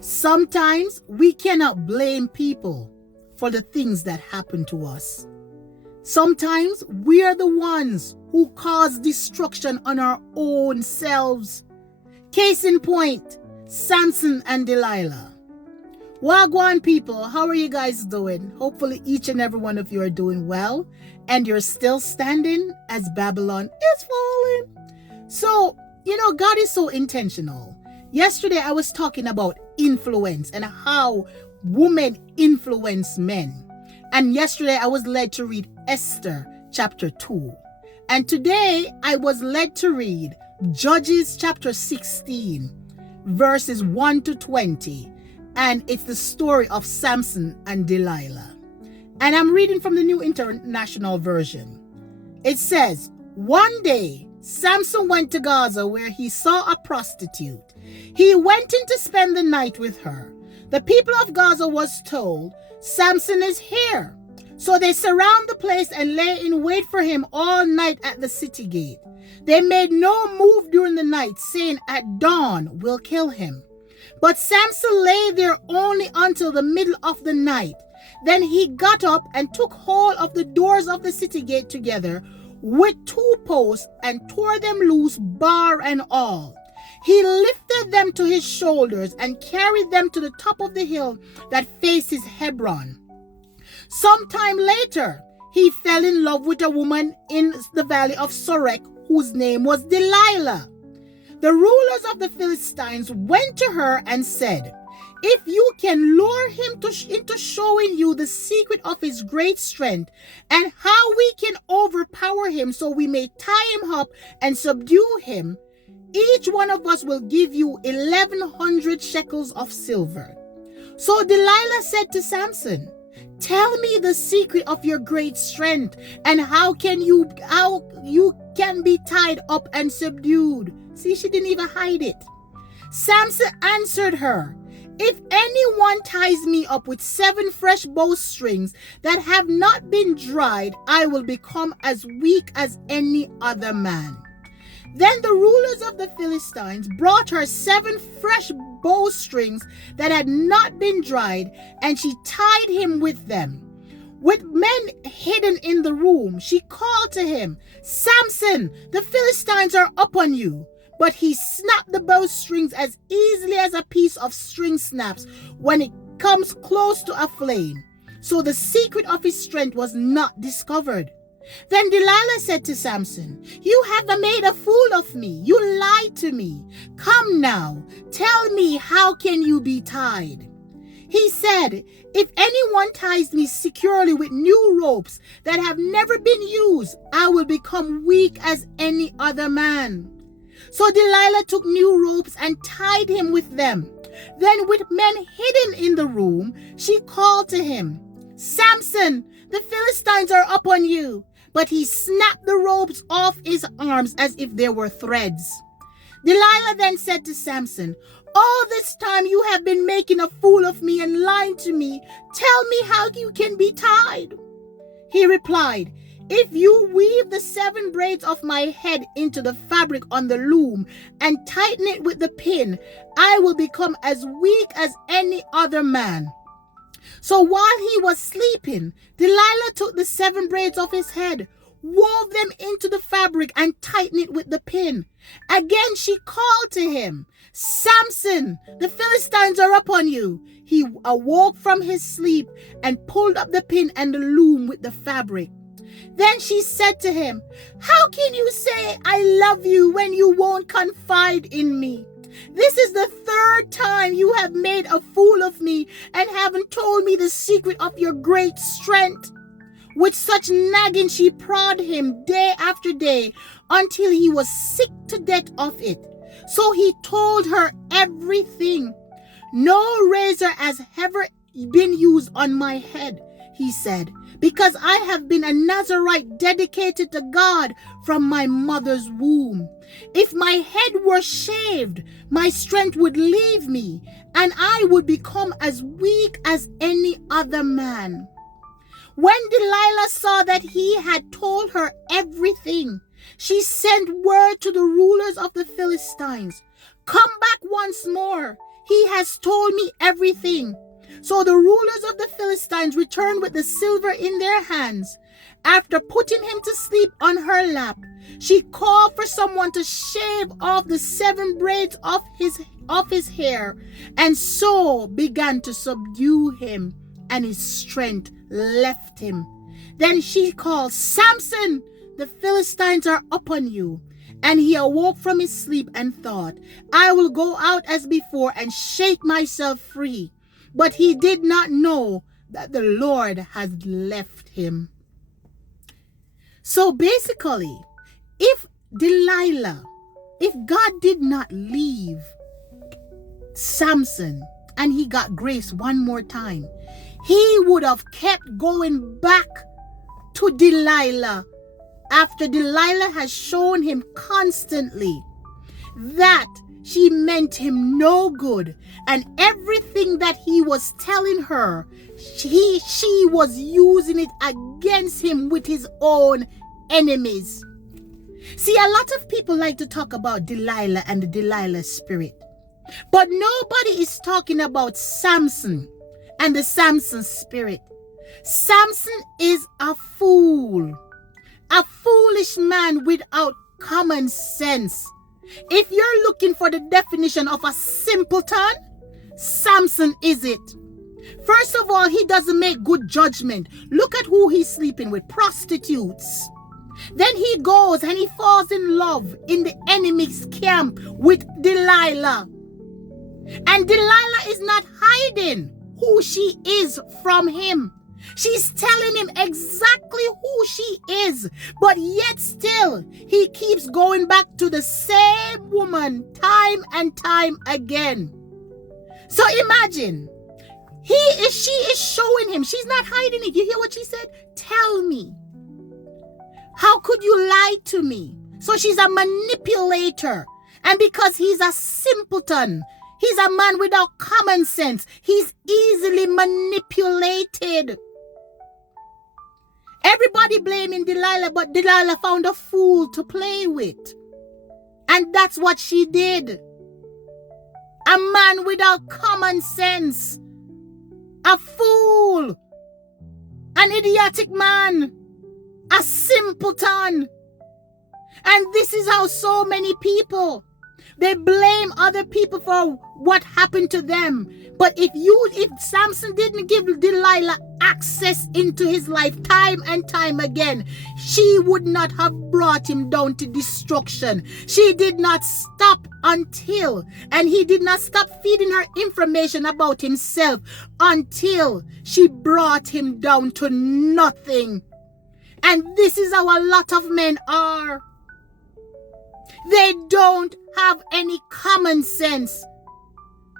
Sometimes we cannot blame people for the things that happen to us. Sometimes we are the ones who cause destruction on our own selves. Case in point, Samson and Delilah. Wagwan people, how are you guys doing? Hopefully each and every one of you are doing well and you're still standing as Babylon is falling. So, God is so intentional. Yesterday I was talking about influence and how women influence men. And yesterday I was led to read Esther chapter 2. And today I was led to read Judges chapter 16, verses 1 to 20. And it's the story of Samson and Delilah. And I'm reading from the New International Version. It says, one day, Samson went to Gaza where he saw a prostitute. He went in to spend the night with her. The people of Gaza was told, Samson is here. So they surround the place and lay in wait for him all night at the city gate. They made no move during the night, saying, at dawn we'll kill him. But Samson lay there only until the middle of the night. Then he got up and took hold of the doors of the city gate together with 2 posts and tore them loose, bar and all. He lifted them to his shoulders and carried them to the top of the hill that faces Hebron. Sometime later, he fell in love with a woman in the valley of Sorek whose name was Delilah. The rulers of the Philistines went to her and said, if you can lure him into showing you the secret of his great strength and how we can overpower him so we may tie him up and subdue him, each one of us will give you 1,100 shekels of silver. So Delilah said to Samson, tell me the secret of your great strength and how you can be tied up and subdued. See, she didn't even hide it. Samson answered her, if anyone ties me up with 7 fresh bowstrings that have not been dried, I will become as weak as any other man. Then the rulers of the Philistines brought her 7 fresh bowstrings that had not been dried, and she tied him with them. With men hidden in the room, she called to him, Samson, the Philistines are upon you. But he snapped the bowstrings as easily as a piece of string snaps when it comes close to a flame. So the secret of his strength was not discovered. Then Delilah said to Samson, you have made a fool of me. You lied to me. Come now, tell me, how can you be tied? He said, if anyone ties me securely with new ropes that have never been used, I will become weak as any other man. So Delilah took new ropes and tied him with them. Then with men hidden in the room, she called to him, Samson, the Philistines are upon you. But he snapped the ropes off his arms as if they were threads. Delilah then said to Samson, all this time you have been making a fool of me and lying to me. Tell me how you can be tied. He replied, if you weave the 7 braids of my head into the fabric on the loom and tighten it with the pin, I will become as weak as any other man. So while he was sleeping, Delilah took the 7 braids of his head, wove them into the fabric and tightened it with the pin. Again she called to him, Samson, the Philistines are upon you. He awoke from his sleep and pulled up the pin and the loom with the fabric. Then she said to him, how can you say I love you when you won't confide in me? This is the 3rd time you have made a fool of me and haven't told me the secret of your great strength. With such nagging she prodded him day after day until he was sick to death of it. So he told her everything. No razor has ever been used on my head, he said, because I have been a Nazarite dedicated to God from my mother's womb. If my head were shaved, my strength would leave me, and I would become as weak as any other man. When Delilah saw that he had told her everything, she sent word to the rulers of the Philistines, come back once more. He has told me everything. So the rulers of the Philistines returned with the silver in their hands. After putting him to sleep on her lap, she called for someone to shave off the 7 braids of his hair, and so began to subdue him, and his strength left him. Then she called, "Samson, the Philistines are upon you." And he awoke from his sleep and thought, "I will go out as before and shake myself free." But he did not know that the Lord had left him. So basically, if God did not leave Samson and he got grace one more time, he would have kept going back to Delilah after Delilah has shown him constantly that she meant him no good, and everything that he was telling her, she was using it against him with his own enemies. See, a lot of people like to talk about Delilah and the Delilah spirit, but nobody is talking about Samson and the Samson spirit. Samson is a fool, a foolish man without common sense. If you're looking for the definition of a simpleton, Samson is it. First of all, he doesn't make good judgment. Look at who he's sleeping with: prostitutes. Then he goes and he falls in love in the enemy's camp with Delilah. And Delilah is not hiding who she is from him. She's telling him exactly who she is, but yet still he keeps going back to the same woman time and time again. So imagine, she is showing him, she's not hiding it. You hear what she said? Tell me, how could you lie to me? So she's a manipulator, and because he's a simpleton, he's a man without common sense, he's easily manipulated. Everybody blaming Delilah, but Delilah found a fool to play with. And that's what she did. A man without common sense. A fool. An idiotic man. A simpleton. And this is how so many people, they blame other people for what happened to them. But if Samson didn't give Delilah access into his life time and time again, she would not have brought him down to destruction. She did not stop until, and he did not stop feeding her information about himself until she brought him down to nothing. And this is how a lot of men are. They don't have any common sense.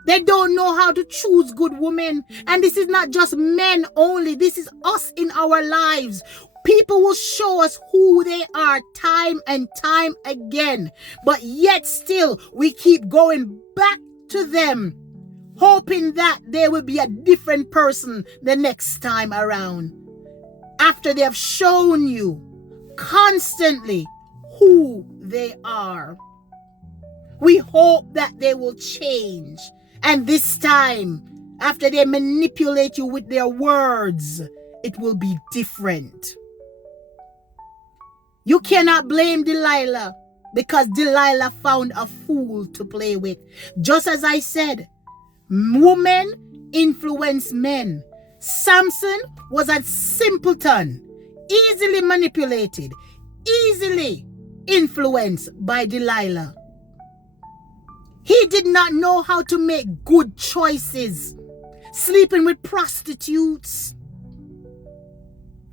They don't know how to choose good women. And this is not just men only. This is us in our lives. People will show us who they are time and time again. But yet still, we keep going back to them, hoping that they will be a different person the next time around. After they have shown you constantly who they are. We hope that they will change. And this time, after they manipulate you with their words, it will be different. You cannot blame Delilah because Delilah found a fool to play with. Just as I said, women influence men. Samson was a simpleton, easily manipulated, easily influenced by Delilah. He did not know how to make good choices, sleeping with prostitutes,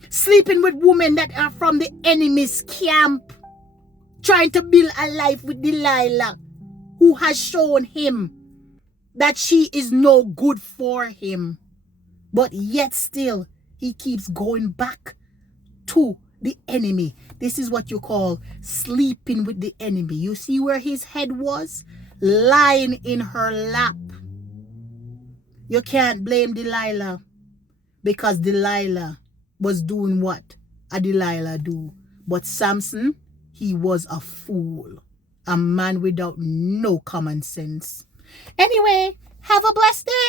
sleeping with women that are from the enemy's camp, trying to build a life with Delilah, who has shown him that she is no good for him. But yet still, he keeps going back to the enemy. This is what you call sleeping with the enemy. You see where his head was? Lying in her lap. You can't blame Delilah because Delilah was doing what a Delilah do. But Samson, he was a fool, a man without no common sense. Anyway, Have a blessed day.